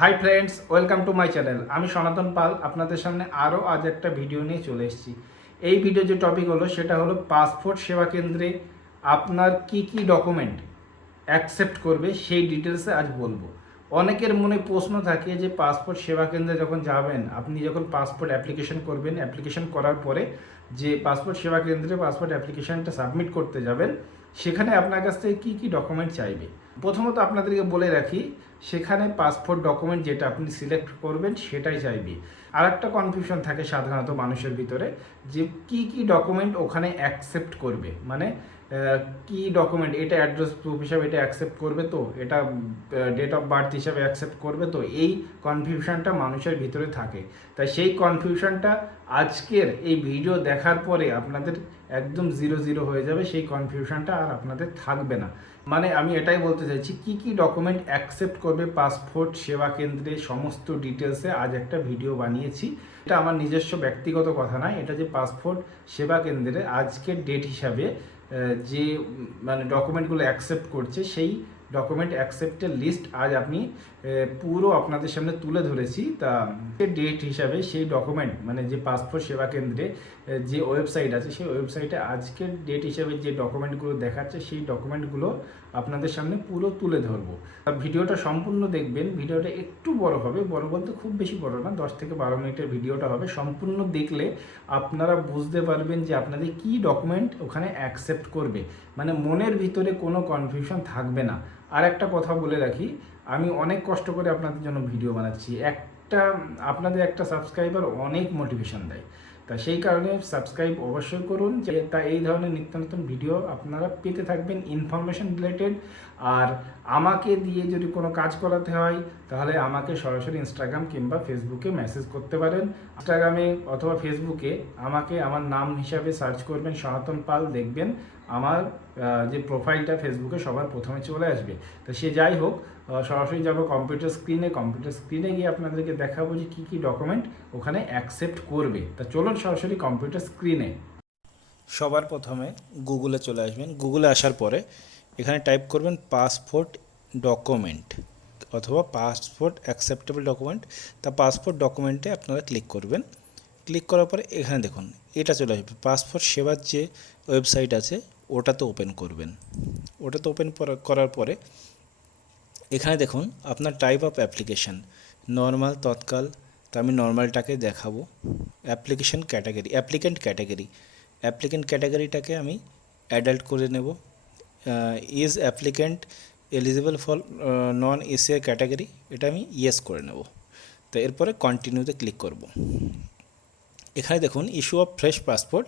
Hi friends, welcome to my channel. আমি সনাতন পাল আপনাদের সামনে আরও আজ একটা ভিডিও নিয়ে চলে এসেছি। এই ভিডিও যে টপিক হলো সেটা হলো পাসপোর্ট সেবা কেন্দ্রে আপনার কি কি ডকুমেন্ট অ্যাকসেপ্ট করবে সেই ডিটেলসে আজ বলবো। অনেকের মনে প্রশ্ন থাকে যে পাসপোর্ট সেবা কেন্দ্রে যখন যাবেন, আপনি যখন পাসপোর্ট অ্যাপ্লিকেশন করবেন, অ্যাপ্লিকেশন করার পরে যে পাসপোর্ট সেবা কেন্দ্রে পাসপোর্ট অ্যাপ্লিকেশনটা সাবমিট করতে যাবেন, সেখানে আপনার কাছ থেকে কী কী ডকুমেন্ট চাইবে। প্রথমত আপনাদেরকে বলে রাখি, সেখানে পাসপোর্ট ডকুমেন্ট যেটা আপনি সিলেক্ট করবেন সেটাই চাইবে। আর একটা কনফিউশন থাকে সাধারণত মানুষের ভিতরে, যে কি কি ডকুমেন্ট ওখানে অ্যাকসেপ্ট করবে, মানে কি ডকুমেন্ট, এটা অ্যাড্রেস প্রুফ হিসাবে এটা অ্যাকসেপ্ট করবে, তো এটা ডেট অফ বার্থ হিসাবে অ্যাকসেপ্ট করবে, তো এই কনফিউশনটা মানুষের ভিতরে থাকে। তাই সেই কনফিউশনটা আজকের এই ভিডিও দেখার পরে আপনাদের একদম জিরো জিরো হয়ে যাবে, সেই কনফিউশনটা আর আপনাদের থাকবে না। মানে আমি এটাই বলতে চাইছি, কি কি ডকুমেন্ট অ্যাকসেপ্ট করবে পাসপোর্ট সেবা কেন্দ্রে সমস্ত ডিটেলসে আজ একটা ভিডিও বানিয়েছি। এটা আমার নিজস্ব ব্যক্তিগত কথা নয়, এটা যে পাসপোর্ট সেবা কেন্দ্রে আজকের ডেট হিসাবে যে মানে ডকুমেন্টগুলো অ্যাকসেপ্ট করছে, সেই ডকুমেন্ট অ্যাকসেপ্টের লিস্ট আজ আপনি পুরো আপনাদের সামনে তুলে ধরেছি। তা ডেট হিসাবে সেই ডকুমেন্ট, মানে যে পাসপোর্ট সেবা কেন্দ্রে যে ওয়েবসাইট আছে, সেই ওয়েবসাইটে আজকের ডেট হিসাবে যে ডকুমেন্টগুলো দেখাচ্ছে, সেই ডকুমেন্টগুলো আপনাদের সামনে পুরো তুলে ধরবো। ভিডিওটা সম্পূর্ণ দেখবেন। ভিডিওটা একটু বড় হবে, বড় বলতে খুব বেশি বড় না, 10 থেকে 12 মিনিটের ভিডিওটা হবে। সম্পূর্ণ দেখলে আপনারা বুঝতে পারবেন যে আপনাদের কি ডকুমেন্ট ওখানে অ্যাকসেপ্ট করবে, মানে মনের ভিতরে কোনো কনফিউশন থাকবে না। আর একটা কথা বলে রাখি, আমি অনেক কষ্ট করে আপনাদের জন্য ভিডিও বানাচ্ছি। আপনাদের একটা সাবস্ক্রাইবার অনেক মোটিভেশন দেয়, তা সেই কারণে সাবস্ক্রাইব অবশ্যই করুন, যে তা এই ধরনের নিত্য নতুন ভিডিও আপনারা পেতে থাকবেন ইনফরমেশন রিলেটেড। আর আমাকে দিয়ে যদি কোনো কাজ করাতে হয়, তাহলে আমাকে সরাসরি ইনস্টাগ্রাম কিংবা ফেসবুকে মেসেজ করতে পারেন। ইনস্টাগ্রামে অথবা ফেসবুকে আমাকে আমার নাম হিসাবে সার্চ করবেন সনাতন পাল, দেখবেন আমার যে প্রোফাইলটা ফেসবুকে সবার প্রথমে চলে আসবে। তো সে যাই হোক, সরাসরি যাবো কম্পিউটার স্ক্রিনে গিয়ে আপনাদেরকে দেখাবো যে কী কী ডকুমেন্ট ওখানে অ্যাকসেপ্ট করবে। তা চলুন সরাসরি কম্পিউটার স্ক্রিনে। সবার প্রথমে গুগলে চলে আসবেন। গুগলে আসার পরে এখানে টাইপ করবেন পাসপোর্ট ডকুমেন্ট অথবা পাসপোর্ট অ্যাকসেপ্টেবল ডকুমেন্ট। তা পাসপোর্ট ডকুমেন্টে আপনারা ক্লিক করবেন। ক্লিক করার পরে এখানে দেখুন এটা চলে আসবে। পাসপোর্ট সেবার যে ওয়েবসাইট আছে ওটাতে ওপেন করবেন। ওটাতে ওপেন করার পরে এখানে দেখুন আপনার টাইপ অফ অ্যাপ্লিকেশান, নর্মাল, তৎকাল। তো আমি নর্মালটাকে দেখাবো। অ্যাপ্লিকেশান ক্যাটাগরি, অ্যাপ্লিক্যান্ট ক্যাটাগরিটাকে আমি অ্যাডাল্ট করে নেব। Is applicant eligible for non ACR category, এটা আমি ইয়েস করে নেব। তো এরপরে কন্টিনিউতে ক্লিক করব। এখানে দেখুন issue of fresh passport,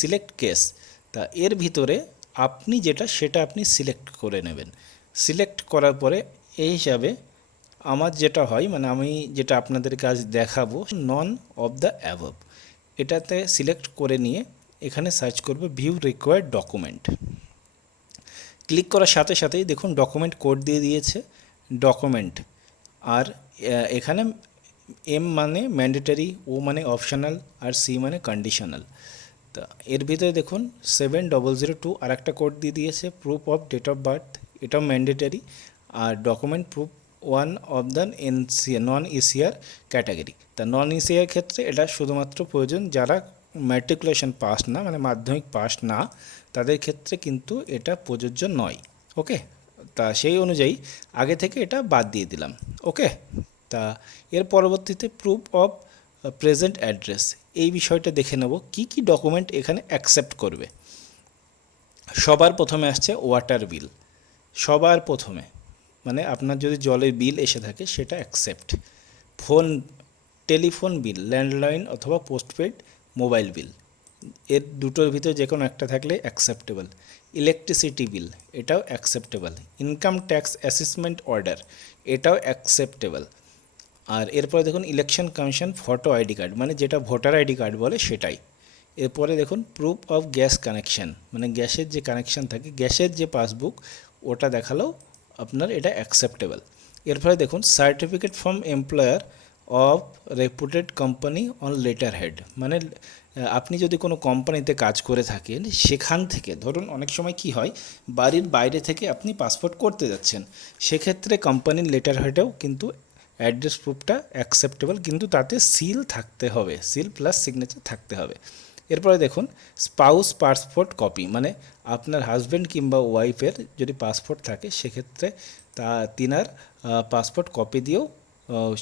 select case. তা এর ভিতরে আপনি যেটা সেটা আপনি সিলেক্ট করে নেবেন। সিলেক্ট করার পরে এই হিসাবে আমার যেটা হয়, মানে আমি যেটা আপনাদের কাজ দেখাবো, নন অফ দ্য অ্যাবভ, এটাতে সিলেক্ট করে নিয়ে এখানে সার্চ করব ভিউ রিকোয়ার্ড ডকুমেন্ট। ক্লিক করার সাথে সাথেই দেখুন ডকুমেন্ট কোড দিয়ে দিয়েছে ডকুমেন্ট। আর এখানে এম মানে ম্যান্ডেটারি, ও মানে অপশনাল, আর সি মানে কন্ডিশনাল। তা এর ভিতরে দেখুন 7002 আর একটা কোড দিয়ে দিয়েছে proof of date of birth, এটাও ম্যান্ডেটারি। আর document proof one of the non ECR category. তা নন ইসিআর ক্ষেত্রে এটা শুধুমাত্র প্রয়োজন যারা ম্যাট্রিকুলেশন পাস না, মানে মাধ্যমিক পাস না, তাদের ক্ষেত্রে কিন্তু এটা প্রযোজ্য নয়। ওকে, তা সেই অনুযায়ী আগে থেকে এটা বাদ দিয়ে দিলাম। ওকে, তা এর পরবর্তীতে প্রুফ অফ প্রেজেন্ট অ্যাড্রেস, এই বিষয়টা দেখে নেব কি কি ডকুমেন্ট এখানে অ্যাকসেপ্ট করবে। সবার প্রথমে আসছে ওয়াটার বিল, সবার প্রথমে, মানে আপনার যদি জলের বিল এসে থাকে সেটা অ্যাকসেপ্ট। টেলিফোন বিল, ল্যান্ডলাইন অথবা পোস্টপেড মোবাইল বিল, এর দুটোর ভিতরে যে কোনো একটা থাকলে অ্যাকসেপ্টেবল। ইলেকট্রিসিটি বিল, এটাও acceptable. Income tax assessment order, এটাও অ্যাকসেপ্টেবল। আর এরপরে দেখুন election commission photo ID card, মানে যেটা ভোটার আইডি কার্ড বলে সেটাই। এরপরে দেখুন প্রুফ অফ গ্যাস কানেকশান, মানে গ্যাসের যে কানেকশান থাকে, গ্যাসের যে পাসবুক, ওটা দেখালেও আপনার এটা অ্যাকসেপ্টেবল। এরপরে দেখুন certificate from employer of রেপুটেড company on letter head, মানে আপনি যদি কোনো কোম্পানিতে কাজ করে থাকেন, সেখান থেকে ধরুন অনেক সময় কি হয়, বাড়ির বাইরে থেকে আপনি পাসপোর্ট করতে যাচ্ছেন, সেক্ষেত্রে কোম্পানির লেটার হেডেও কিন্তু অ্যাড্রেস প্রুফটা অ্যাকসেপ্টেবল, কিন্তু তাতে সিল থাকতে হবে, সিল প্লাস সিগনেচার থাকতে হবে। এরপরে দেখুন স্পাউস পাসপোর্ট কপি, মানে আপনার হাজব্যান্ড কিংবা ওয়াইফের যদি পাসপোর্ট থাকে সেক্ষেত্রে তিনার পাসপোর্ট কপি দিয়েও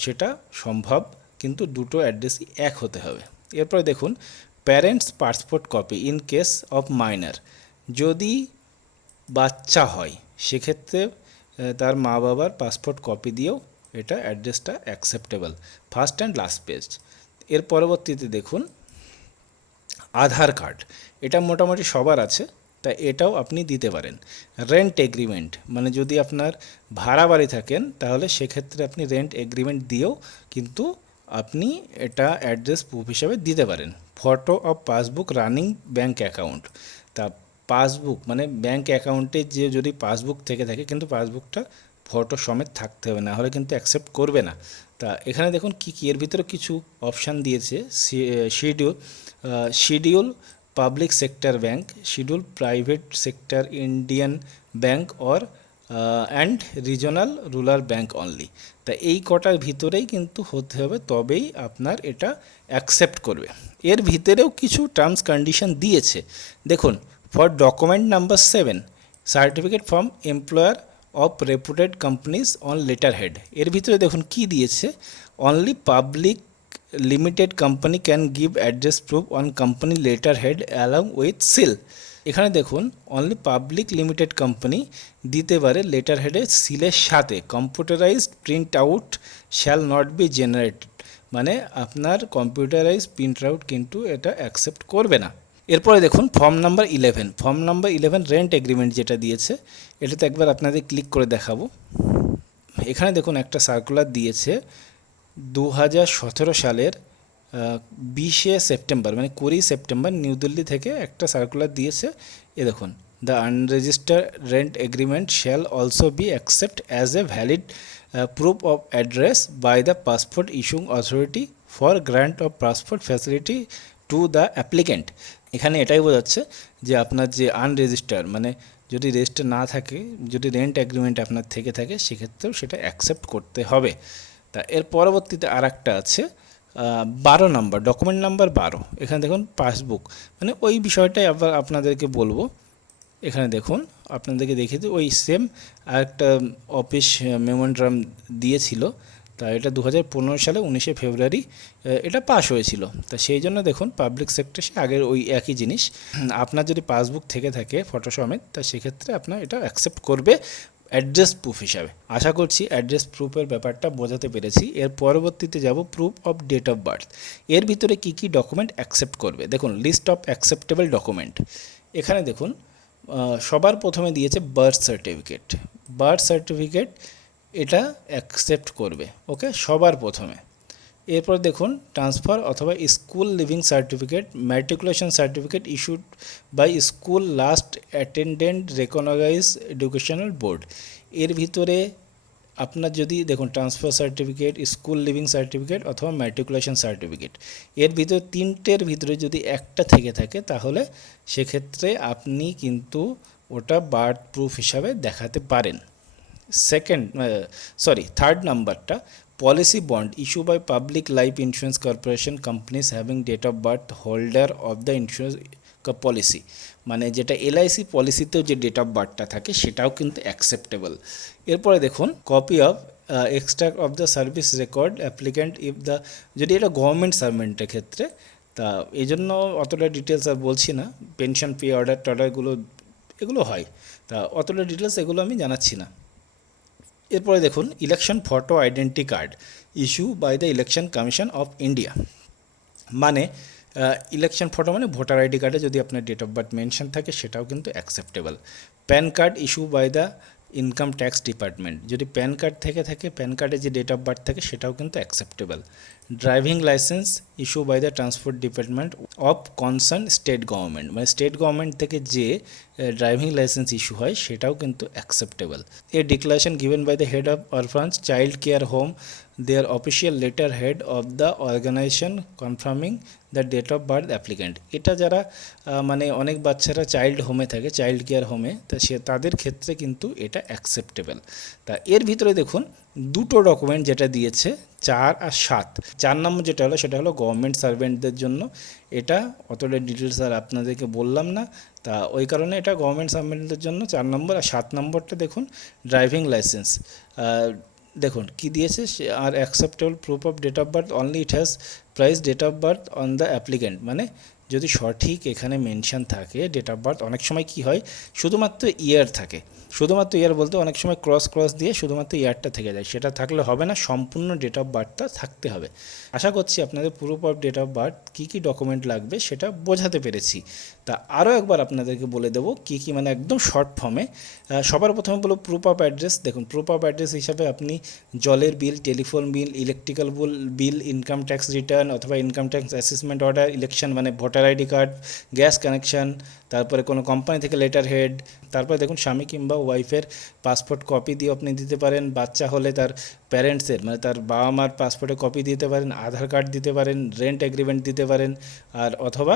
সেটা সম্ভব, কিন্তু দুটো অ্যাড্রেসই এক হতে হবে। এরপরে দেখুন parents passport copy in case of minor, যদি বাচ্চা হয় সেক্ষেত্রে তার মা বাবার পাসপোর্ট কপি দিয়েও এটা অ্যাড্রেসটা acceptable, first and last page. এর পরবর্তীতে দেখুন আধার কার্ড, এটা মোটামুটি সবার আছে, তা এটাও আপনি দিতে পারেন। রেন্ট এগ্রিমেন্ট, মানে যদি আপনার ভাড়া বাড়ি থাকেন তাহলে সেক্ষেত্রে আপনি রেন্ট এগ্রিমেন্ট দিয়েও কিন্তু আপনি এটা অ্যাড্রেস প্রুফ হিসাবে দিতে পারেন। Photo of passbook running bank account, তা পাসবুক মানে ব্যাঙ্ক অ্যাকাউন্টে যে যদি পাসবুক থেকে থাকে, কিন্তু পাসবুকটা ফটো সমেত থাকতে হবে, না হলে কিন্তু অ্যাকসেপ্ট করবে না। তা এখানে দেখুন কী কী, এর ভিতরে কিছু অপশান দিয়েছে। Schedule public sector bank, schedule private sector Indian bank or and regional rural bank only. তা এই কটার ভিতরেই কিন্তু হতে হবে, তবেই আপনার এটা অ্যাকসেপ্ট করবে। এর ভিতরেও কিছু টার্মস কন্ডিশন দিয়েছে, দেখুন for document number 7 certificate from employer of রেপুটেড companies on letter head, এর ভিতরে দেখুন কি দিয়েছে, only public limited company can give address proof on company letter head along with seal. এখানে দেখুন অনলি পাবলিক লিমিটেড কোম্পানি দিতে পারে লেটার হেডে সিলের সাথে, computerised print out shall not be generated, মানে আপনার কম্পিউটারাইজ প্রিন্ট আউট কিন্তু এটা অ্যাকসেপ্ট করবে না। এরপরে দেখুন form number 11, form number 11 rent agreement যেটা দিয়েছে, এটাতে একবার আপনাদের ক্লিক করে দেখাবো। এখানে দেখুন একটা সার্কুলার দিয়েছে 2017 সালের 20 সেপ্টেম্বর, মানে 20 সেপ্টেম্বর নিউ দিল্লি থেকে একটা সার্কুলার দিয়েছে। এ দেখুন the unregistered rent agreement shall also be accept as a valid proof of address by the passport issuing authority for grant of passport facility to the applicant. এখানে এটাই বোঝাচ্ছে যে আপনার যে আনরেজিস্টার, মানে যদি রেজিস্টার না থাকে, যদি রেন্ট এগ্রিমেন্ট আপনার থেকে থাকে সেক্ষেত্রেও সেটা অ্যাকসেপ্ট করতে হবে। তা এর পরবর্তীতে আর একটা আছে 12 নম্বর, ডকুমেন্ট নাম্বার 12। এখানে দেখুন পাসবুক, মানে ওই বিষয়টাই আবার আপনাদেরকে বলবো। এখানে দেখুন আপনাদেরকে দেখিয়ে দিই, ওই সেম আরেকটা অফিস মেমোরেন্ডাম দিয়েছিল, তা এটা 2015 সালে 19 ফেব্রুয়ারি এটা পাস হয়েছিল। তা সেই জন্য দেখুন পাবলিক সেক্টর আগের ওই একই জিনিস, আপনার যদি পাসবুক থেকে থাকে ফটো সমেত, তা সেক্ষেত্রে আপনার এটা অ্যাকসেপ্ট করবে অ্যাড্রেস প্রুফ হিসাবে। আশা করছি অ্যাড্রেস প্রুফের ব্যাপারটা বোঝাতে পেরেছি। এর পরবর্তীতে যাব proof of date of birth, এর ভিতরে কী কী ডকুমেন্ট অ্যাকসেপ্ট করবে। দেখুন লিস্ট অফ অ্যাকসেপ্টেবল ডকুমেন্ট, এখানে দেখুন সবার প্রথমে দিয়েছে বার্থ সার্টিফিকেট। বার্থ সার্টিফিকেট এটা অ্যাকসেপ্ট করবে, ওকে, সবার প্রথমে। এরপর দেখুন ট্রান্সফার অথবা school leaving certificate, matriculation certificate issued by school last attendant recognise educational board. এর ভিতরে আপনার যদি দেখুন transfer certificate, school leaving certificate অথবা ম্যাট্রিকুলেশন সার্টিফিকেট, এর ভিতরে তিনটের ভিতরে যদি একটা থেকে থাকে তাহলে সেক্ষেত্রে আপনি কিন্তু ওটা বার্থ প্রুফ হিসাবে দেখাতে পারেন। থার্ড নাম্বারটা policy bond issue by public life insurance corporation companies having date of birth holder of the insurance policy, মানে যেটা এলআইসি পলিসিতেও যে ডেট অফ বার্থটা থাকে সেটাও কিন্তু অ্যাকসেপ্টেবল। এরপরে দেখুন copy of extract of the service record applicant if the, যদি এটা গভর্নমেন্ট সার্ভেন্টের ক্ষেত্রে, তা এই জন্য অতটা ডিটেলস আর বলছি না, পেনশন পে অর্ডার টর্ডারগুলো এগুলো হয়, তা অতটা ডিটেলস এগুলো আমি জানাচ্ছি না। এরপরে দেখুন election photo identity card issue by the election commission of India, মানে ইলেকশন ফটো মানে ভোটার আইডি কার্ডে যদি আপনার ডেট অফ বার্থ মেনশন থাকে সেটাও কিন্তু acceptable. PAN card issue by the income tax department, যদি প্যান কার্ড থেকে থাকে, প্যান কার্ডে যে ডেট অফ বার্থ থাকে সেটাও কিন্তু acceptable. Driving licence issue by the transport department of concern state government, মানে স্টেট গভর্নমেন্ট থেকে যে ড্রাইভিং লাইসেন্স ইস্যু হয় সেটাও কিন্তু acceptable. A declaration given by the head of orphans child care home their official letter head of the organisation confirming the date of birth applicant. এটা যারা মানে অনেক বাচ্চারা চাইল্ড হোমে থাকে, চাইল্ড কেয়ার হোমে, তা তাদের ক্ষেত্রে কিন্তু এটা অ্যাকসেপ্টেবল। তা এর ভিতরে দেখুন দুটো ডকুমেন্ট যেটা দিয়েছে 4 আর 7। 4 নম্বর যেটা হলো সেটা হলো গভর্নমেন্ট সার্ভেন্টদের জন্য, এটা অতটা ডিটেলস আর আপনাদেরকে বললাম না, তা ওই কারণে এটা গভর্নমেন্ট সার্ভেন্টদের জন্য 4 নম্বর। আর 7 নম্বরটা দেখুন ড্রাইভিং লাইসেন্স, দেখুন কি দিয়েছে, আর acceptable proof of date of birth only it has price date of birth on the applicant. মানে যদি সঠিক এখানে মেনশন থাকে ডেট অফ বার্থ, অনেক সময় কি হয় শুধুমাত্র ইয়ার থাকে, শুধুমাত্র ইয়ার বলতে অনেক সময় ক্রস দিয়ে শুধুমাত্র ইয়ারটা থেকে যায়, সেটা থাকলে হবে না, সম্পূর্ণ ডেট অফ বার্থটা থাকতে হবে। আশা করছি আপনাদের proof of date of birth কী কী ডকুমেন্ট লাগবে সেটা বোঝাতে পেরেছি। তা আরও একবার আপনাদেরকে বলে দেবো কী কী, মানে একদম শর্ট ফর্মে। সবার প্রথমে বলো প্রুফ অফ অ্যাড্রেস। দেখুন প্রুফ অফ অ্যাড্রেস হিসাবে আপনি জলের bill, telephone bill, electrical bill, income tax return অথবা income tax assessment order, election মানে voter ID card, gas connection, তারপরে কোনো কোম্পানি থেকে লেটার হেড, তারপরে দেখুন স্বামী কিংবা ওয়াইফের পাসপোর্ট কপি দিয়ে আপনি দিতে পারেন, বাচ্চা হলে তার প্যারেন্টসের মানে তার বাবা মার পাসপোর্টের কপি দিতে পারেন, আধার কার্ড দিতে পারেন, রেন্ট এগ্রিমেন্ট দিতে পারেন, আর অথবা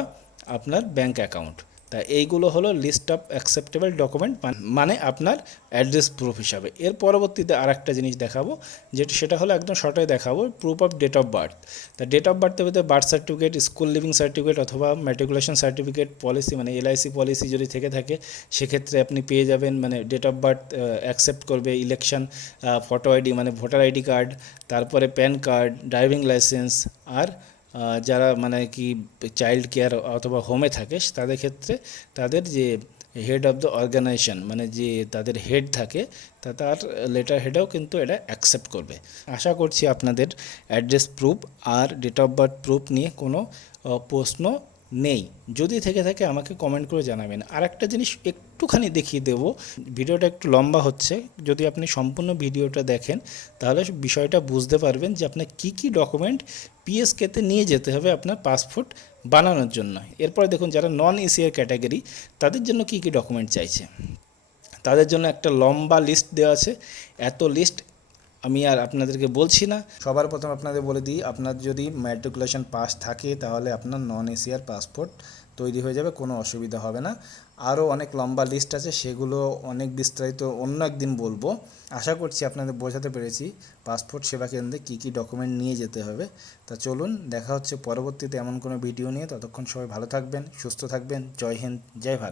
আপনার ব্যাঙ্ক অ্যাকাউন্ট। তা এইগুলো হলো লিস্ট অফ অ্যাকসেপ্টেবল ডকুমেন্ট, মানে আপনার অ্যাড্রেস প্রুফ হিসাবে। এর পরবর্তীতে আর একটা জিনিস দেখাবো, সেটা হলো একদম শর্টে দেখাবো proof of date of birth. তা ডেট অফ বার্থের ভিতরে birth certificate, school leaving certificate অথবা ম্যাট্রিকুলেশন সার্টিফিকেট, পলিসি মানে এলআইসি পলিসি যদি থেকে থাকে সেক্ষেত্রে আপনি পেয়ে যাবেন, মানে ডেট অফ বার্থ অ্যাকসেপ্ট করবে, ইলেকশন, ফটো আইডি মানে ভোটার আইডি কার্ড, তারপরে প্যান কার্ড, ড্রাইভিং লাইসেন্স। আর যারা মানে কি চাইল্ড কেয়ার অথবা হোমে থাকে তাদের ক্ষেত্রে তাদের যে হেড অফ দ্য অর্গানাইজেশন মানে যে তাদের হেড থাকে তার লেটার হেডেও কিন্তু এটা অ্যাকসেপ্ট করবে। আশা করছি আপনাদের অ্যাড্রেস প্রুফ আর ডেট অফ বার্থ প্রুফ নিয়ে কোনো প্রশ্ন নেই। যদি থেকে থাকে আমাকে কমেন্ট করে জানাবেন। আর একটা জিনিস একটুখানি দেখিয়ে দেবো, ভিডিওটা একটু লম্বা হচ্ছে, যদি আপনি সম্পূর্ণ ভিডিওটা দেখেন তাহলে বিষয়টা বুঝতে পারবেন যে আপনার কী কী ডকুমেন্ট পিএসকেতে নিয়ে যেতে হবে আপনার পাসপোর্ট বানানোর জন্য। এরপরে দেখুন যারা নন এসিআর ক্যাটাগরি তাদের জন্য কী কী ডকুমেন্ট চাইছে, তাদের জন্য একটা লম্বা লিস্ট দেওয়া আছে। এত লিস্ট আমি আর আপনাদেরকে বলছি না। সবার প্রথম আপনাদের বলে দিই, আপনার যদি ম্যাট্রিকুলেশন পাস থাকে তাহলে আপনার নন এসিআর পাসপোর্ট তৈরি হয়ে যাবে, কোনো অসুবিধা হবে না। আরও অনেক লম্বা লিস্ট আছে, সেগুলো অনেক বিস্তারিত অন্য একদিন বলবো। আশা করছি আপনাদের বোঝাতে পেরেছি পাসপোর্ট সেবা কেন্দ্রে কী কী ডকুমেন্ট নিয়ে যেতে হবে। তা চলুন দেখা হচ্ছে পরবর্তীতে এমন কোনো ভিডিও নিয়ে। ততক্ষণ সবাই ভালো থাকবেন, সুস্থ থাকবেন। জয় হিন্দ, জয় ভারত।